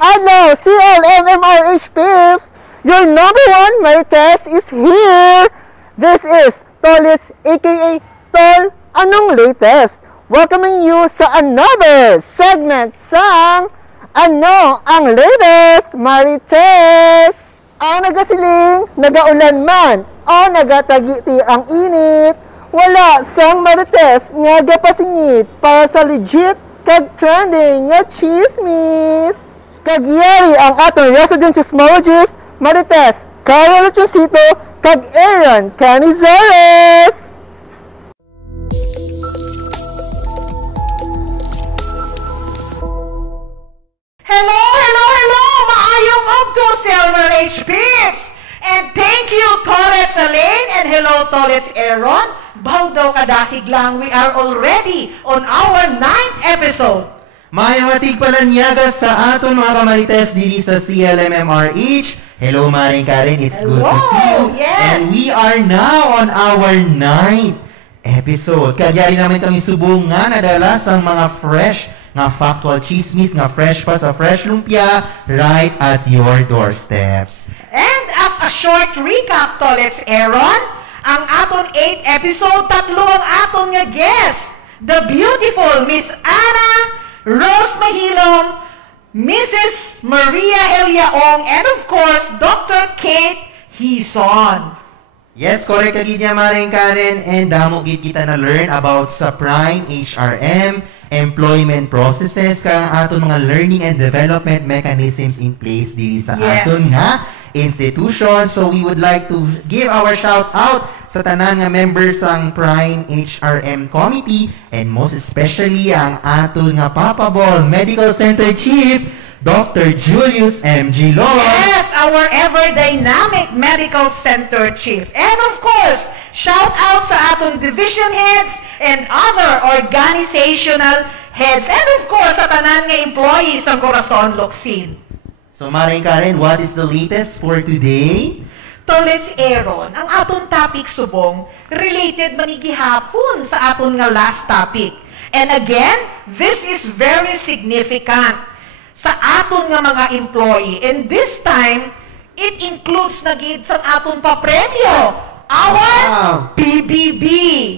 adlaw, CLMMRH Pips! Your number one Marites is here! This is Tolits aka Tol Anong Latest? Welcoming you sa another segment sa Ano ang Latest Marites? Ang nagasiling, nagaulan man, o nagatagiti ang init, wala sang Marites nga gapasingit para sa legit kag trending nga chismis. Kagyari ang atong resident chismologist, Marites Carol Chosito kag Aaron Canizares. Hello! Maayong ugto, Silver H. Pips! And thank you, Tolets Elaine, and hello, Tolets Aaron. Bawdaw kadasig lang, we are already on our 9th episode. Mayong atig palanyaga sa aton mga kamarites diri sa CLMMRH. Hello, Maring Karen. It's good to see you. Yes. And we are now on our 9th episode. Kagyari namin kami subong nga nadala sa mga fresh nga factual chismis nga fresh pa sa fresh lumpia right at your doorsteps. And as a short recap, Tolets Aaron, ang aton 8th episode, tatlo ang aton nga guest. The beautiful Miss Ana Rose Mahilom, Mrs. Maria Eliaong, and of course, Dr. Kate Hison. Yes, correct ka niya, Maring Karen. And damo gid kita na learn about sa Prime HRM, employment processes, kang aton mga learning and development mechanisms in place diri sa aton nga institution. So we would like to give our shout out sa tanan nga members ng Prime HRM Committee, and most especially ang aton nga Papabol Medical Center Chief, Dr. Julius M.G. Lord. Yes, our ever-dynamic Medical Center Chief. And of course, shout out sa aton division heads and other organizational heads. And of course, sa tanan nga employees ng Corazon Locsin. So, Maring Karen, what is the latest for today? Tolets Aaron, ang aton topic subong, related manigihapon sa aton nga last topic. And again, this is very significant sa aton nga mga employee. And this time, it includes na gid sa aton pa premyo. Our PBB.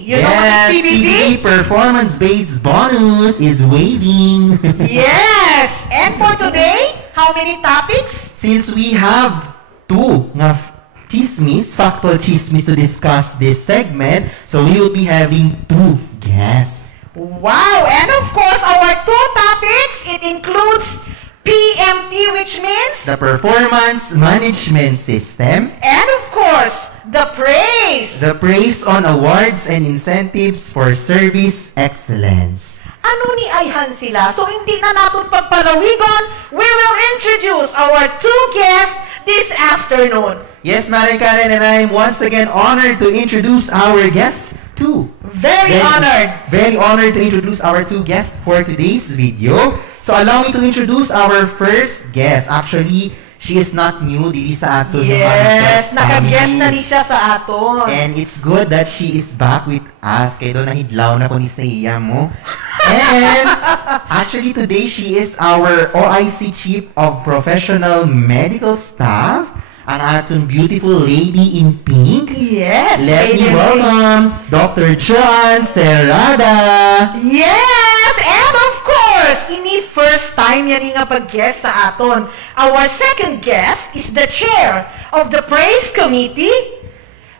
You know what is PBB? Performance-Based Bonus is waiving. Yes! And for today, how many topics? Since we have two nga chismis, factual chismis to discuss this segment, so we will be having two guests. Wow! And of course, our two topics, it includes PMT, which means the Performance Management System, and of course, the praise. The praise on awards and incentives for service excellence. Ano ni ayhan sila? So hindi na natin pagpalawigon, we will introduce our two guests this afternoon. Yes, Maring Karen, and I am once again honored to introduce our guests too. Very honored to introduce our two guests for today's video. So allow me to introduce our first guest. Actually, she is not new diri sa aton. Yes, naka-guest na rin siya sa aton. And it's good that she is back with us. Kaya doon nahidlaw na ko ni Seiya mo. And actually today she is our OIC Chief of Professional Medical Staff, ang aton beautiful lady in pink. Yes! Let me welcome Dr. Joan Serrada. Yes! And of course, ini first time yan nga pag-guest sa aton. Our second guest is the chair of the Praise Committee.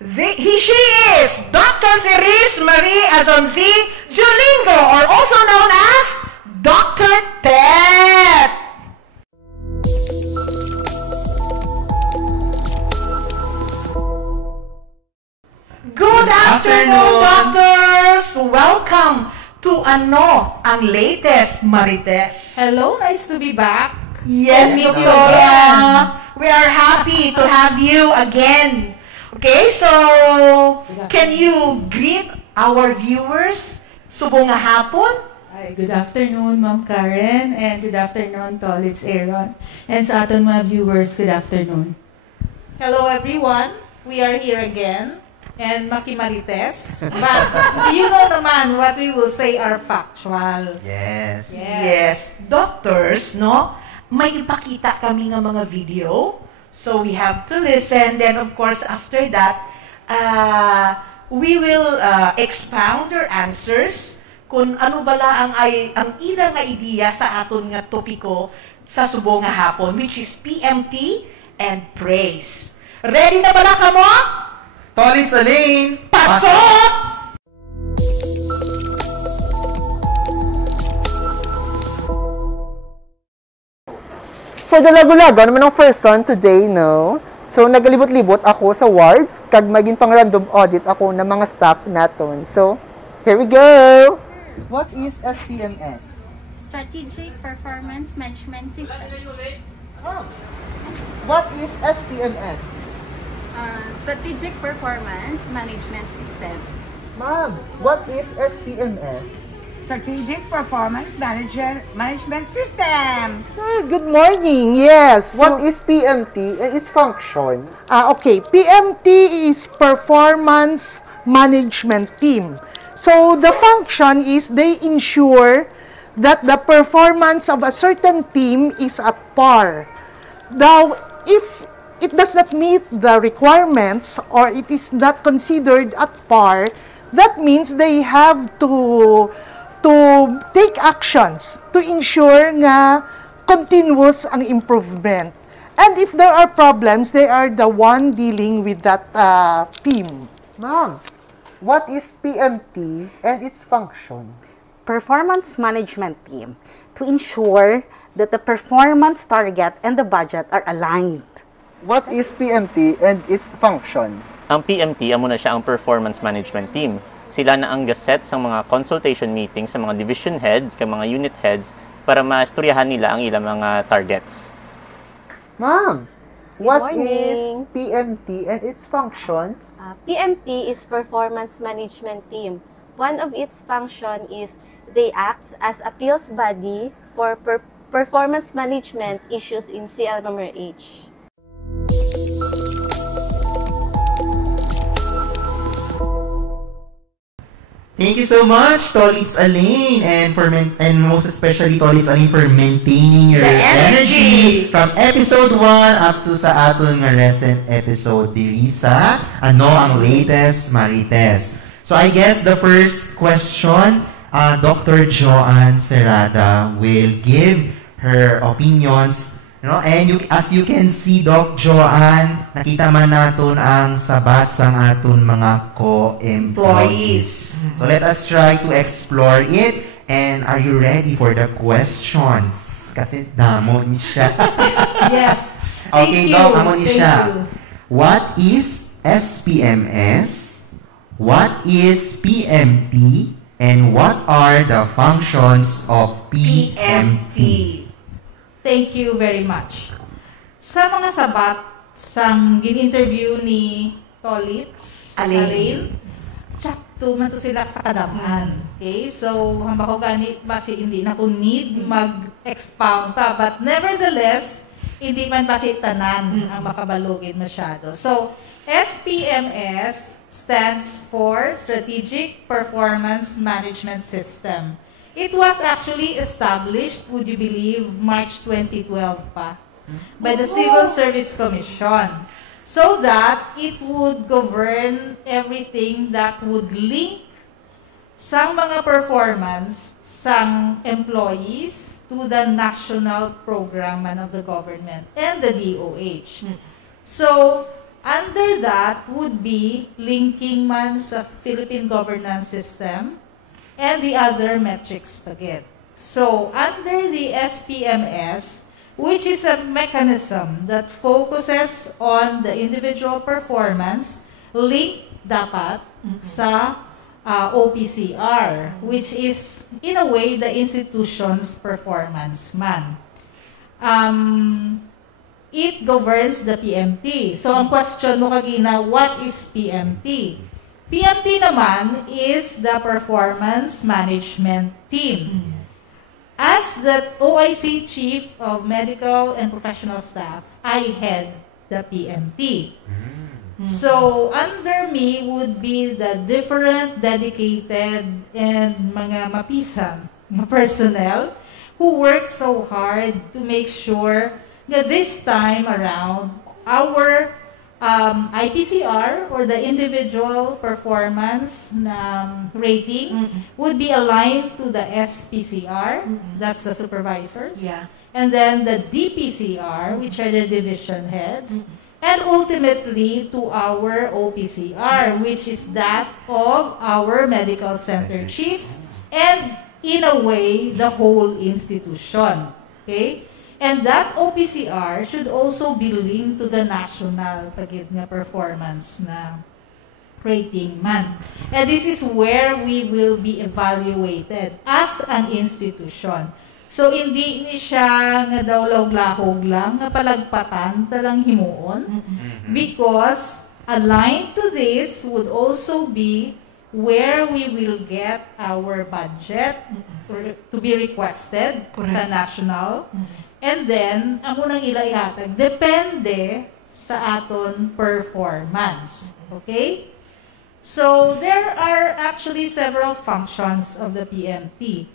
She is Dr. Feris Marie Azonzi Julingo, or also known as Dr. Ted. Good afternoon, doctors! Welcome to Ano ang Latest Marites. Hello, nice to be back. Yes, Victoria. We are happy to have you again. Okay, so can you greet our viewers? Subong nga hapon? Good afternoon, Ma'am Karen, and good afternoon, Tolits Aaron. And sa aton mga viewers, good afternoon. Hello everyone, we are here again. And Makimarites. But you know naman what we will say are factual. Yes. Yes. Doctors, no? may ipakita kami nga mga video. So we have to listen. Then of course, after that, we will expound our answers kung ano bala ang ida nga ideya sa aton nga topiko sa subong nga hapon, which is PMT and praise. Ready na bala ka mo? Tolits Alain! Pasok! For the lago-lago, naman ang first one today, no? So, nagalibot-libot ako sa wards, kag maging pang random audit ako ng mga staff naton. So, here we go! What is SPMS? Strategic Performance Management System. What is SPMS? Strategic Performance Management System. Ma'am, what is SPMS? Strategic Performance Management System. Good morning. Yes. What is PMT and its function? Okay. PMT is Performance Management Team. So the function is they ensure that the performance of a certain team is at par. Now, if it does not meet the requirements or it is not considered at par, that means they have to take actions to ensure nga continuous ang improvement. And if there are problems, they are the one dealing with that team. Ma'am, what is PMT and its function? Performance Management Team to ensure that the performance target and the budget are aligned. What is PMT and its function? Ang PMT, amo na siya ang Performance Management Team. Sila na ang gaset sa mga consultation meetings sa mga division heads, sa mga unit heads, para maistoryahan nila ang ilang mga targets. Ma'am, what morning. is PMT and its functions? PMT is Performance Management Team. One of its function is they act as appeals body for performance management issues in CLMRH. Thank you so much, Tolits Alain, and most especially Tolits Alain for maintaining your energy from episode 1 up to sa aton nga recent episode diri sa ano ang latest Marites. So I guess the first question, Dr. Joanne Serrada will give her opinions. And as you can see, Doc Joanne, nakita man naton ang sabat sang aton mga co-employees. So let us try to explore it. And are you ready for the questions? Kasi damo ni siya. Yes. Okay, Thank Doc, you. amo ni Thank siya. you. What is SPMS? What is PMT? And what are the functions of PMT? Thank you very much. Sa mga sabat sang gin-interview ni Tolits Alain, tsakto man to sila sa kadaman. Okay? So, hamba ko gani, basi hindi na ko need mag-expound pa. But nevertheless, hindi man basi tanan ang makabalugin masyado. So, SPMS stands for Strategic Performance Management System. It was actually established, would you believe, March 2012 pa, by the Civil Service Commission, so that it would govern everything that would link sang mga performance sang employees to the national program of the government and the DOH. So, under that would be linking man sa Philippine governance system and the other metrics paget. So, under the SPMS, which is a mechanism that focuses on the individual performance, link dapat sa OPCR, which is, in a way, the institution's performance man. It governs the PMT. So, ang question mo kagina, what is PMT? PMT naman is the Performance Management Team. As the OIC Chief of Medical and Professional Staff, I head the PMT. So, under me would be the different dedicated and mga mapisan, personnel, who worked so hard to make sure that this time around, our IPCR or the individual performance rating would be aligned to the SPCR, that's the supervisors, and then the DPCR, which are the division heads, and ultimately to our OPCR, which is that of our medical center chiefs, and in a way, the whole institution. Okay? And that OPCR should also be linked to the national pagid nga performance na rating man. And this is where we will be evaluated as an institution. So, hindi ni siya nga daw lahog lang, nga palagpatan talang himuon, because aligned to this would also be where we will get our budget to be requested sa national. And then, ang unang ihatag, depende sa aton performance. Okay? So, there are actually several functions of the PMT.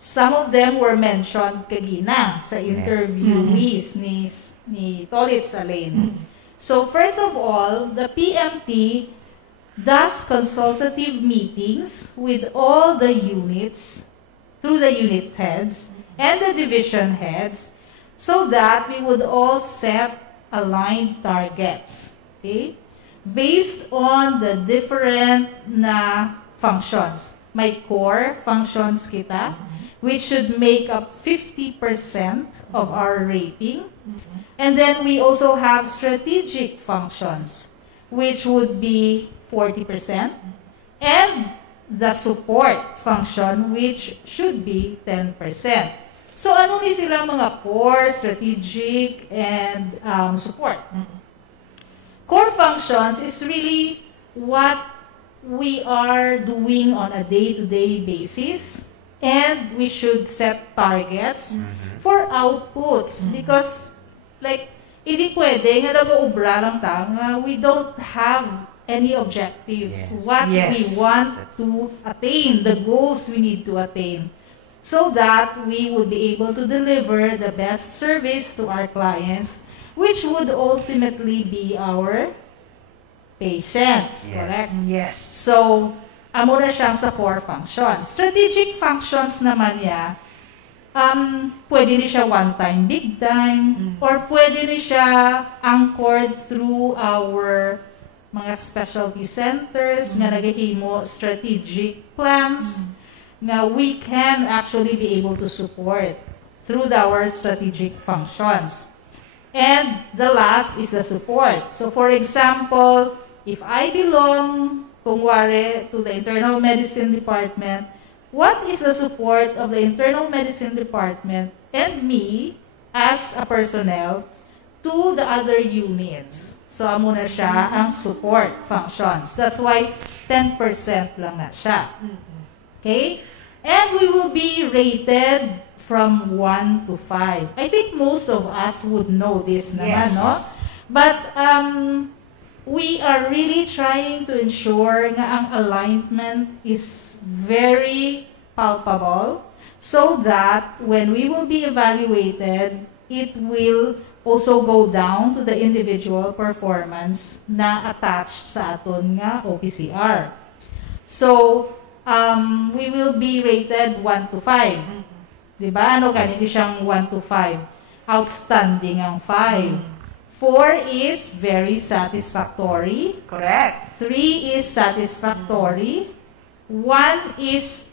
Some of them were mentioned kagina sa interviewees ni Tolitz Alain. So, first of all, the PMT does consultative meetings with all the units, through the unit heads, and the division heads, so that we would all set aligned targets, okay? Based on the different functions. May core functions kita, which should make up 50% of our rating. And then we also have strategic functions, which would be 40%, and the support function, which should be 10%. So, ano ni sila mga core, strategic, and support? Core functions is really what we are doing on a day-to-day basis, and we should set targets for outputs. Because, like, hindi pwede nga nag-uubra lang we don't have any objectives. What we want to attain, the goals we need to attain, so that we would be able to deliver the best service to our clients, which would ultimately be our patients. Correct? Yes. So, amo na siyang sa core functions. Strategic functions naman niya, pwede rin siya one-time, big time, or pwede rin siya anchored through our mga specialty centers nga nagahimo strategic plans nga we can actually be able to support through our strategic functions. And the last is the support. So for example, if I belong, kung wari, to the internal medicine department, what is the support of the internal medicine department and me as a personnel to the other units? So, amo na siya ang support functions. That's why 10% lang na siya. Okay? And we will be rated from 1 to 5. I think most of us would know this naman, no? But we are really trying to ensure nga ang alignment is very palpable so that when we will be evaluated, it will also go down to the individual performance na attached sa aton nga OPCR. So, we will be rated 1 to 5. Diba? Ano ganito siyang 1 to 5? Outstanding ang 5. 4 is very satisfactory. Correct. 3 is satisfactory. 1 is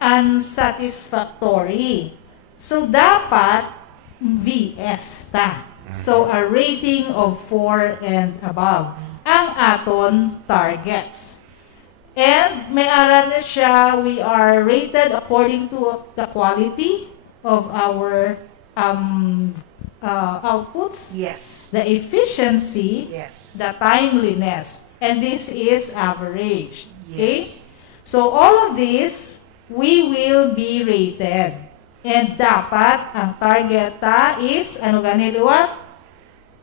unsatisfactory. So, dapat VS ta. So, a rating of 4 and above ang aton targets. And may aral na siya, we are rated according to the quality of our outputs, the efficiency, the timeliness, and this is average. Okay? So, all of this, we will be rated. And dapat, ang target is, ano ganito what?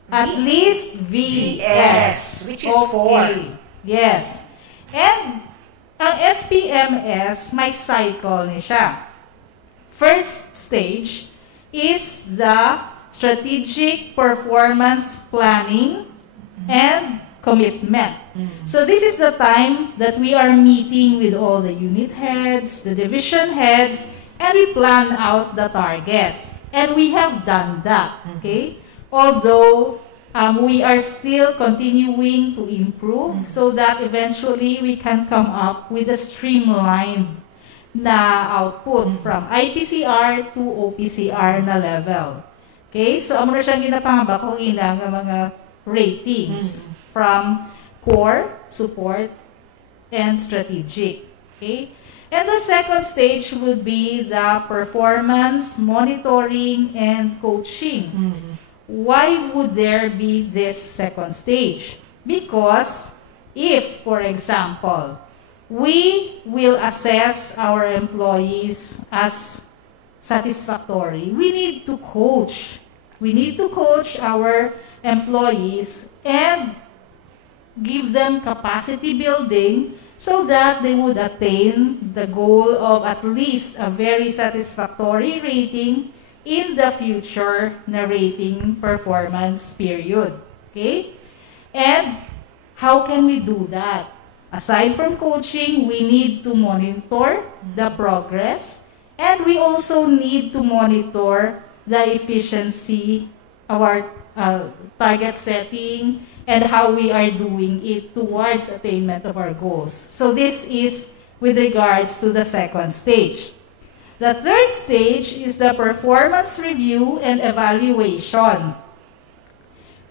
At least VS. Which is 4. Yes. And, ang SPMS, may cycle ni siya. first stage is the strategic performance planning and commitment. So this is the time that we are meeting with all the unit heads, the division heads, and we plan out the targets. And we have done that, okay? Although we are still continuing to improve so that eventually we can come up with a streamlined na output from IPCR to OPCR na level. Okay? So, amo na siyang ginapangaba kung ilang mga ratings from core, support, and strategic. Okay? And the second stage would be the performance monitoring and coaching. Why would there be this second stage? Because if, for example, we will assess our employees as satisfactory, we need to coach. We need to coach our employees and give them capacity building so that they would attain the goal of at least a very satisfactory rating in the future na rating performance period. Okay? And how can we do that? Aside from coaching, we need to monitor the progress, and we also need to monitor the efficiency of our target setting and how we are doing it towards attainment of our goals. So this is with regards to the second stage. The third stage is the performance review and evaluation.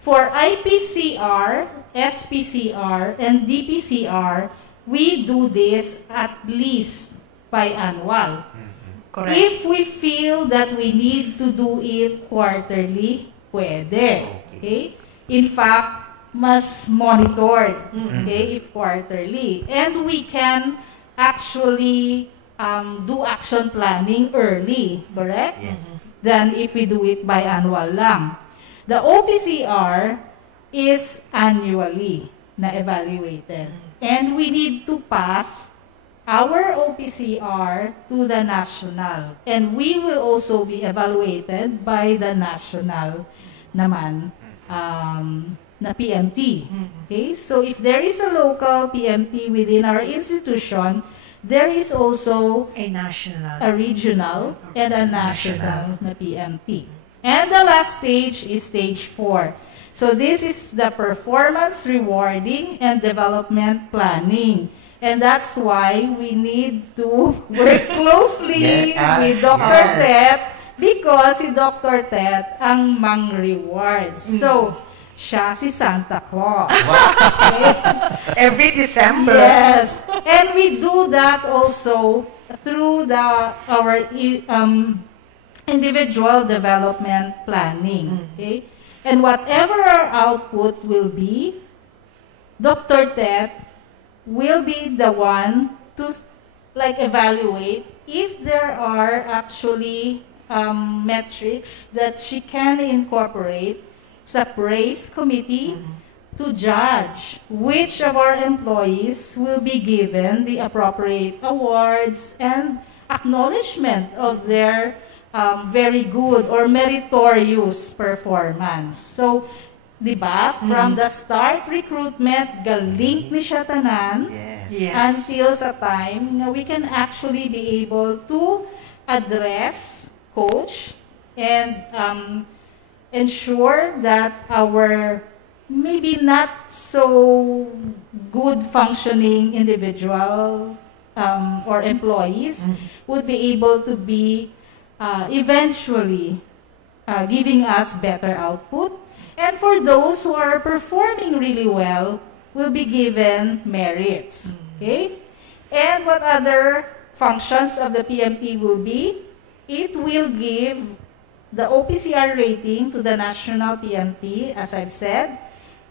For IPCR, SPCR, and DPCR, we do this at least biannual. Correct. If we feel that we need to do it quarterly, pwede. Okay? In fact, mas monitored, okay, if quarterly. And we can actually do action planning early, correct? Yes. Than if we do it biannual lang. The OPCR is annually na evaluated. And we need to pass our OPCR to the national. And we will also be evaluated by the national naman na PMT. Okay? So if there is a local PMT within our institution, there is also a national, a regional, and a national na PMT. And the last stage is stage 4. So this is the performance rewarding and development planning. And that's why we need to work closely with Dr. Tet, because si Dr. Tet ang mang-rewards. So, siya si Santa Claus. Every December. Yes. And we do that also through our individual development planning. Okay? And whatever our output will be, Dr. Tet will be the one to evaluate if there are actually metrics that she can incorporate sa praise committee to judge which of our employees will be given the appropriate awards and acknowledgement of their very good or meritorious performance. So, di ba, from the start recruitment, galink ni siya tanan, until sa time na we can actually be able to address, coach, and ensure that our maybe not so good functioning individual or employees would be able to be eventually giving us better output. And for those who are performing really well, will be given merits. Okay? And what other functions of the PMT will be? It will give the OPCR rating to the national PMT, as I've said.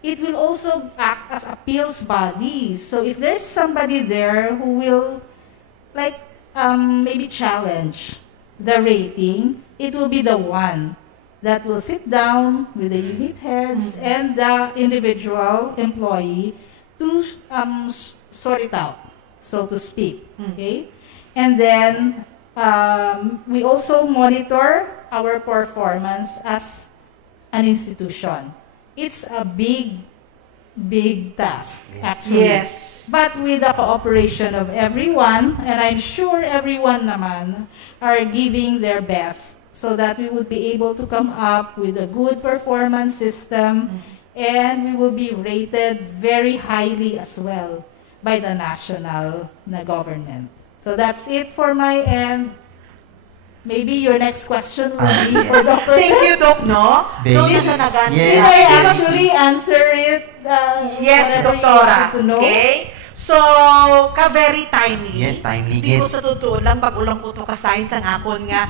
It will also act as appeals body. So if there's somebody there who will maybe challenge the rating, it will be the one that will sit down with the unit heads and the individual employee to sort it out, so to speak. Okay? And then We also monitor our performance as an institution. It's a big task, actually. Yes. But with the cooperation of everyone, and I'm sure everyone naman are giving their best so that we would be able to come up with a good performance system, and we will be rated very highly as well by the national government. So that's it for my end. Maybe your next question will be for Dr. Thank you, Doc, no? Baby. Did I actually answer it? Yes, Doktora. Okay? So, ka-very timely. Yes, timely. Di ko sa totoo lang, pag ulang ko to ka-science ang akon nga,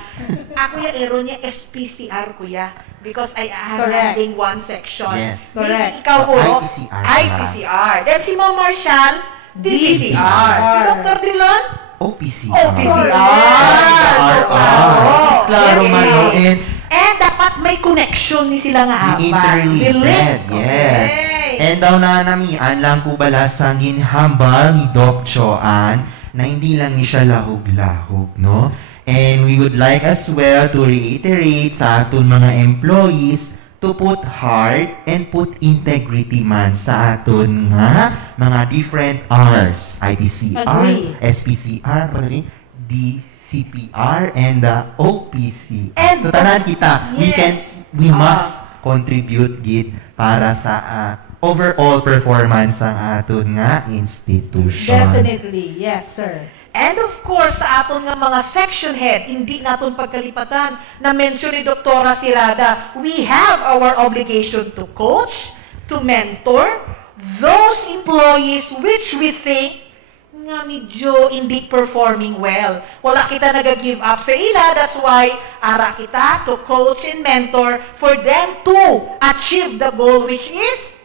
ako yung ero niya, SPCR ko ya. Because I am handling one section. Yes. Maybe ikaw ko, IPCR. Then si Ma'am Marshall, DPCR. Si Dr. Drilon, OPCR. Klaro man. And dapat may connection ni sila nga apa. Interrelated, yes. And daw na namian lang ko bala sa ginhambal ni Doc Joanne na hindi lang ni siya lahog-lahog, no? And we would like as well to reiterate sa aton mga employees to put heart and put integrity man sa aton nga mga different R's. IPCR, SPCR, DCPR, and OPC. And so tanan kita, we must contribute gid para sa overall performance ng aton nga institution. Definitely, yes, sir. And of course, sa aton nga mga section head, hindi naton pagkalipatan na mention ni Doktora Sirada, we have our obligation to coach, to mentor those employees which we think nga medyo hindi performing well. Wala kita nag-give up sa ila, that's why ara kita to coach and mentor for them to achieve the goal which is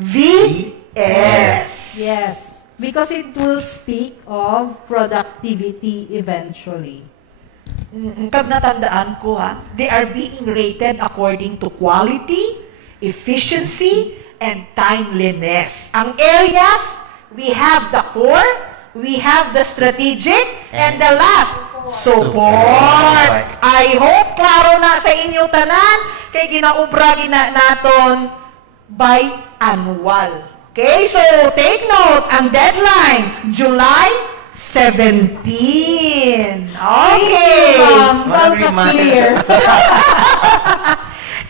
VS. Yes. Because it will speak of productivity eventually. Kag natandaan ko they are being rated according to quality, efficiency, and timeliness. Ang areas, we have the core, we have the strategic, and the last, support. I hope klaro na sa inyo tanan, kay ginaubra naton by annual. Okay, so take note, ang deadline, July 17. Okay. Clear.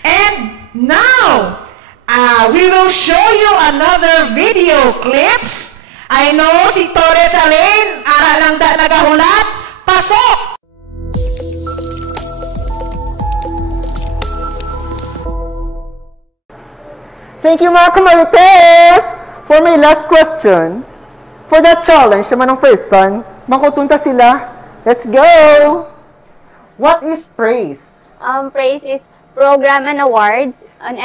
And now, we will show you another video clips. I know si Torres Alin, ara lang nagahulat. Pasok! Thank you, mga Marites! For my last question, for that challenge naman ng first son, makutunta sila. Let's go! What is praise? Praise is program on awards and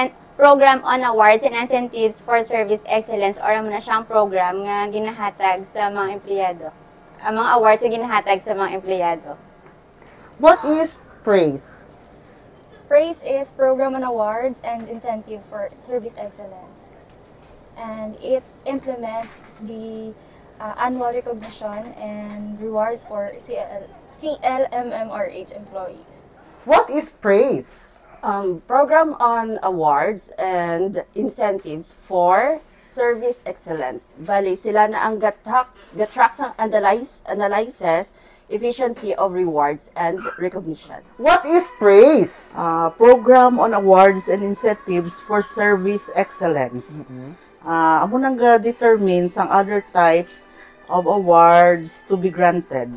incentives for service excellence, or na siyang program nga ginahatag sa mga empleyado. Mga awards nga ginahatag sa mga empleyado. What is praise? Praise is program on awards and incentives for service excellence. And it implements the annual recognition and rewards for CLMMRH employees. What is praise? Program on awards and incentives for service excellence. Bali, sila na ang gatracks ang analyzes efficiency of rewards and recognition. What is praise? Program on awards and incentives for service excellence. Amo nang determine sang other types of awards to be granted.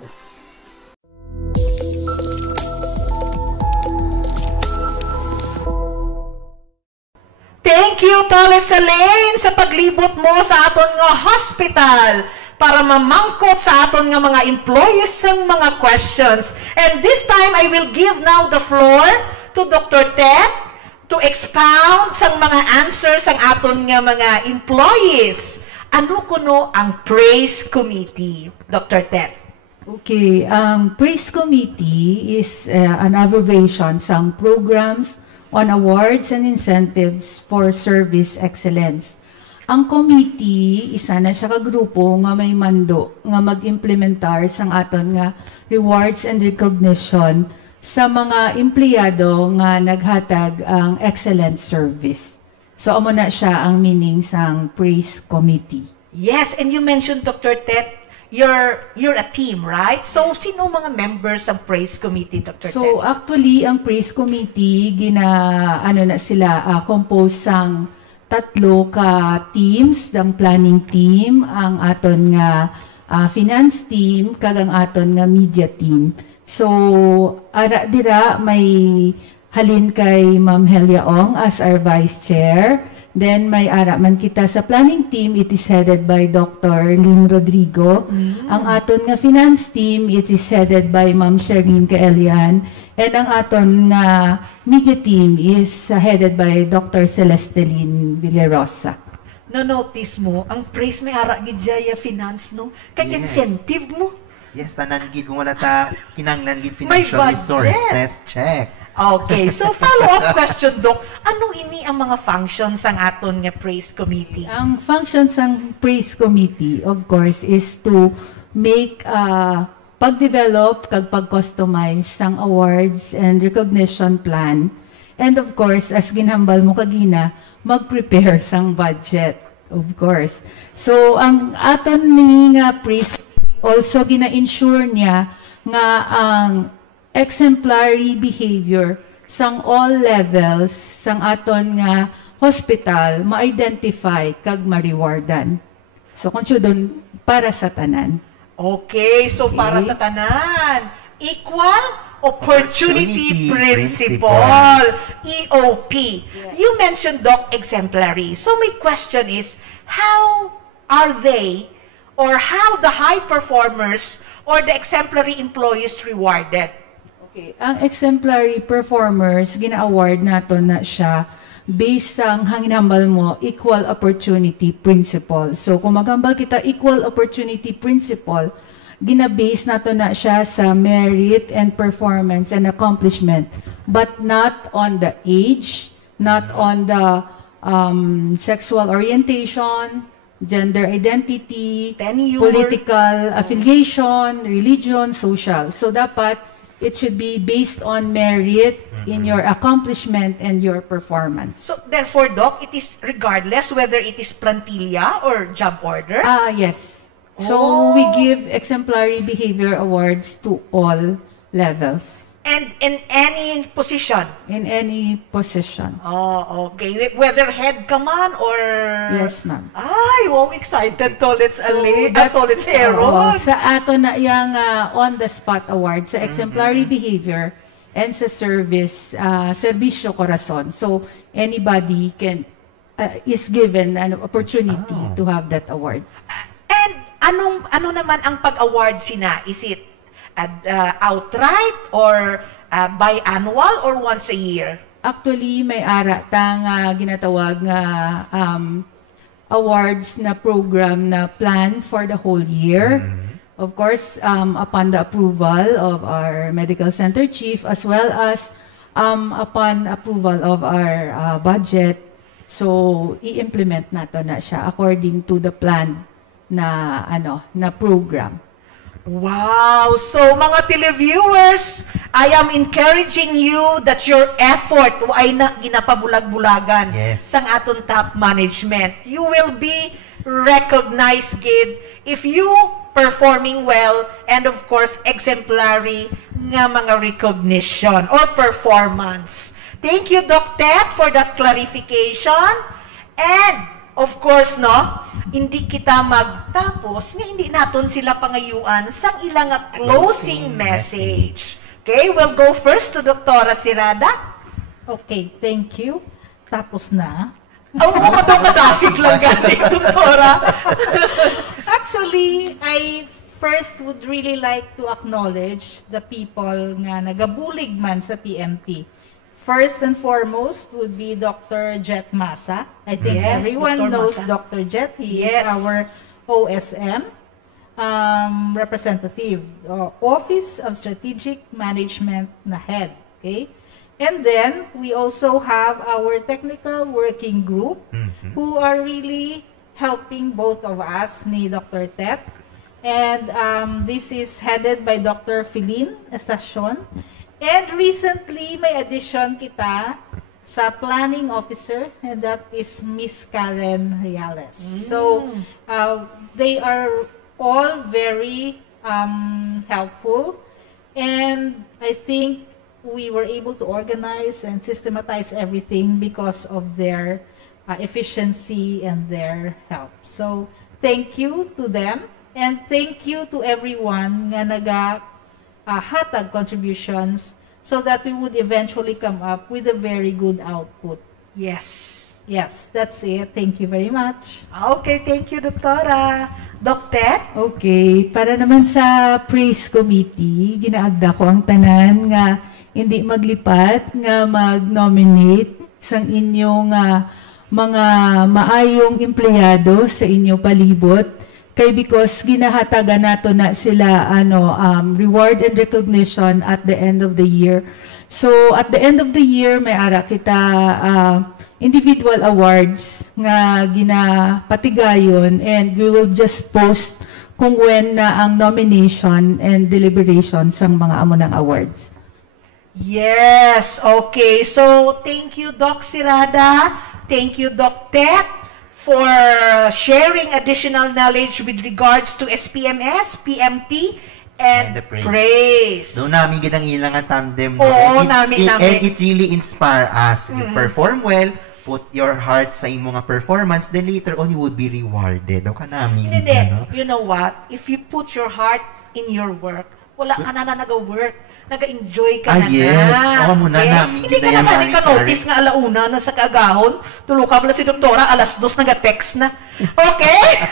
Thank you, Tolet Salain, sa paglibot mo sa aton nga hospital para mamangkot sa aton nga mga employees ng mga questions. And this time, I will give now the floor to Dr. Ted to expound sa mga answers ang aton nga mga employees. Ano kuno ang Praise Committee, Dr. Ted? Okay, Praise Committee is an abbreviation sa programs on awards and incentives for service excellence. Ang committee, isa na siya ka grupo nga may mando nga mag-implementar sang aton nga rewards and recognition sa mga empleyado nga naghatag ang excellent service. So, amo na siya ang meaning sang praise committee. Yes, and you mentioned, Dr. Tet, you're a team, right? So, sino mga members ng praise committee, Dr. Tet? So, actually, ang praise committee, compose sang 3 ka teams, ang planning team, ang aton nga finance team, kag ang aton nga media team. So, ara dira may halin kay Ma'am Helia Ong as our Vice Chair. Then may ara man kita sa planning team, it is headed by Dr. Lynn Rodrigo. Ang aton nga finance team, it is headed by Ma'am Shereen Kaelian. And ang aton nga media team is headed by Dr. Celesteline Villarosa. Na-notice mo, ang praise may ara gidjaya finance, no? Kay incentive mo. Yes, tanan gid kung wala ta kinanglan gid financial resources. Check. Okay, so follow-up question, Doc. Ano ini ang mga functions ang aton nga praise committee? Ang functions ng praise committee, of course, is to make pag-develop kag pag-customize sang awards and recognition plan. And of course, as ginhambal mo kagina, mag-prepare sang budget, of course. So, ang aton ni nga praise also gina-ensure niya nga ang exemplary behavior sang all levels sang aton nga hospital ma-identify kag ma-rewardan. So, kung doon para sa tanan. Okay, so para sa tanan. Equal Opportunity Principle, EOP. Yes. You mentioned, Doc, exemplary. So my question is, how are they or how the high performers or the exemplary employees rewarded? Okay, ang exemplary performers, gina-award nato na siya based sa hanginambal mo, equal opportunity principle. So, kung magambal kita equal opportunity principle, gina-base nato na siya sa merit and performance and accomplishment, but not on the age, not on the sexual orientation, gender identity, political affiliation, religion, social. So, dapat it should be based on merit in your accomplishment and your performance. So, therefore, Doc, it is regardless whether it is plantilla or job order? Yes. So, we give exemplary behavior awards to all levels. And in any position? In any position. Oh, okay. Whether head ka man or... Yes, ma'am. Ay, wow, excited. Tolits Tolits Aaron. Sa ato na yung on-the-spot award sa exemplary behavior and sa service, Servisyo Corazon. So, anybody can is given an opportunity to have that award. And ano naman ang pag-award sina? Is it outright or biannual or once a year? Actually, may ara tang ginatawag nga awards na program na plan for the whole year. Of course, upon the approval of our medical center chief as well as upon approval of our budget. So, i-implement nato na siya according to the plan na program. Wow! So, mga televiewers, I am encouraging you that your effort ay na ginapabulag-bulagan sa aton top management. You will be recognized, kid, if you performing well and of course, exemplary nga mga recognition or performance. Thank you, Doc Ted, for that clarification. And, of course, hindi kita magtapos nga hindi naton sila pangayuan sang ilang closing message. Okay, we'll go first to Dr. Sirada. Okay, thank you. Tapos na. Madasig lang galing, Doktora. Actually, I first would really like to acknowledge the people nga nagabulig man sa PMT. First and foremost would be Dr. Jet Masa. I think everyone knows Dr. Jet. He is our OSM representative, Office of Strategic Management na head. Okay? And then, we also have our technical working group who are really helping both of us, ni Dr. Tet. And this is headed by Dr. Philin Estacion. And recently, may addition kita sa planning officer, and that is Miss Karen Reales. So, they are all very helpful, and I think we were able to organize and systematize everything because of their efficiency and their help. So, thank you to them, and thank you to everyone nga hatag contributions so that we would eventually come up with a very good output. Yes. Yes, that's it. Thank you very much. Okay, thank you, Doktora. Dokter? Okay, para naman sa praise committee, ginaagda ko ang tanan nga hindi maglipat nga mag-nominate sang inyong mga maayong empleyado sa inyo palibot. Kay because ginahataga nato na sila reward and recognition at the end of the year. So at the end of the year may ara kita individual awards nga ginapatigayon, and we will just post kung when na ang nomination and deliberation sang mga amo ng awards. Yes, okay. So thank you, Doc Sirada. Thank you, Doc Tet, for sharing additional knowledge with regards to SPMS, PMT, and praise. Doon namin gitang ilang ang tandem. Oo, and namin. it really inspire us. You perform well, put your heart sa imong mga performance, then later on you would be rewarded. O ka namin. Hindi. You know what? If you put your heart in your work, wala ka na nag-work. Nag-enjoy ka na. Yes. Oo, muna namin. Hindi ka naman ika-notice nga alauna na sa kagahon. Tulog ka pala si Doktora, alas 2 nag-text na. Okay?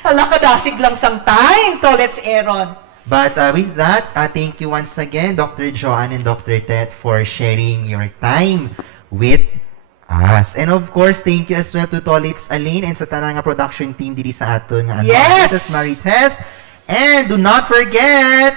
Ala ka dasig lang sang time. Let's Aaron. But with that, thank you once again, Dr. Joanne and Dr. Tet, for sharing your time with us. And of course, thank you as well to Tolits Aline and sa tanang nga production team diri sa aton nga Marites. And do not forget,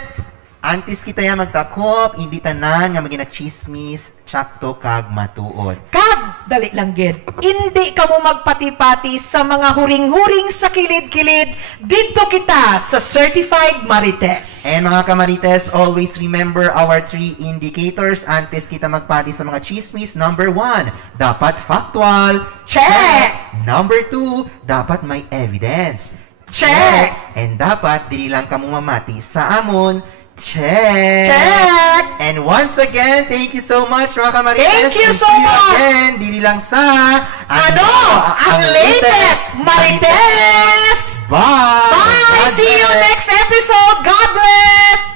antes kita ya magtakop, hindi tanan nga magina chismis, tsakto kag matuod. Kag, dali lang gid. Hindi ka mo magpati-pati sa mga huring-huring sa kilid-kilid, dito kita sa Certified Marites. And mga kamarites, always remember our 3 indicators antes kita magpati sa mga chismis. Number 1, dapat factual. Check! Number 2, dapat may evidence. Check! And dapat, dili lang ka mo mamati sa amon. Check! Check! And once again, thank you so much, mga kamarites. Thank you so much! Again, dili lang sa... ang latest Marites! Bye! Bye! See you next episode! God bless!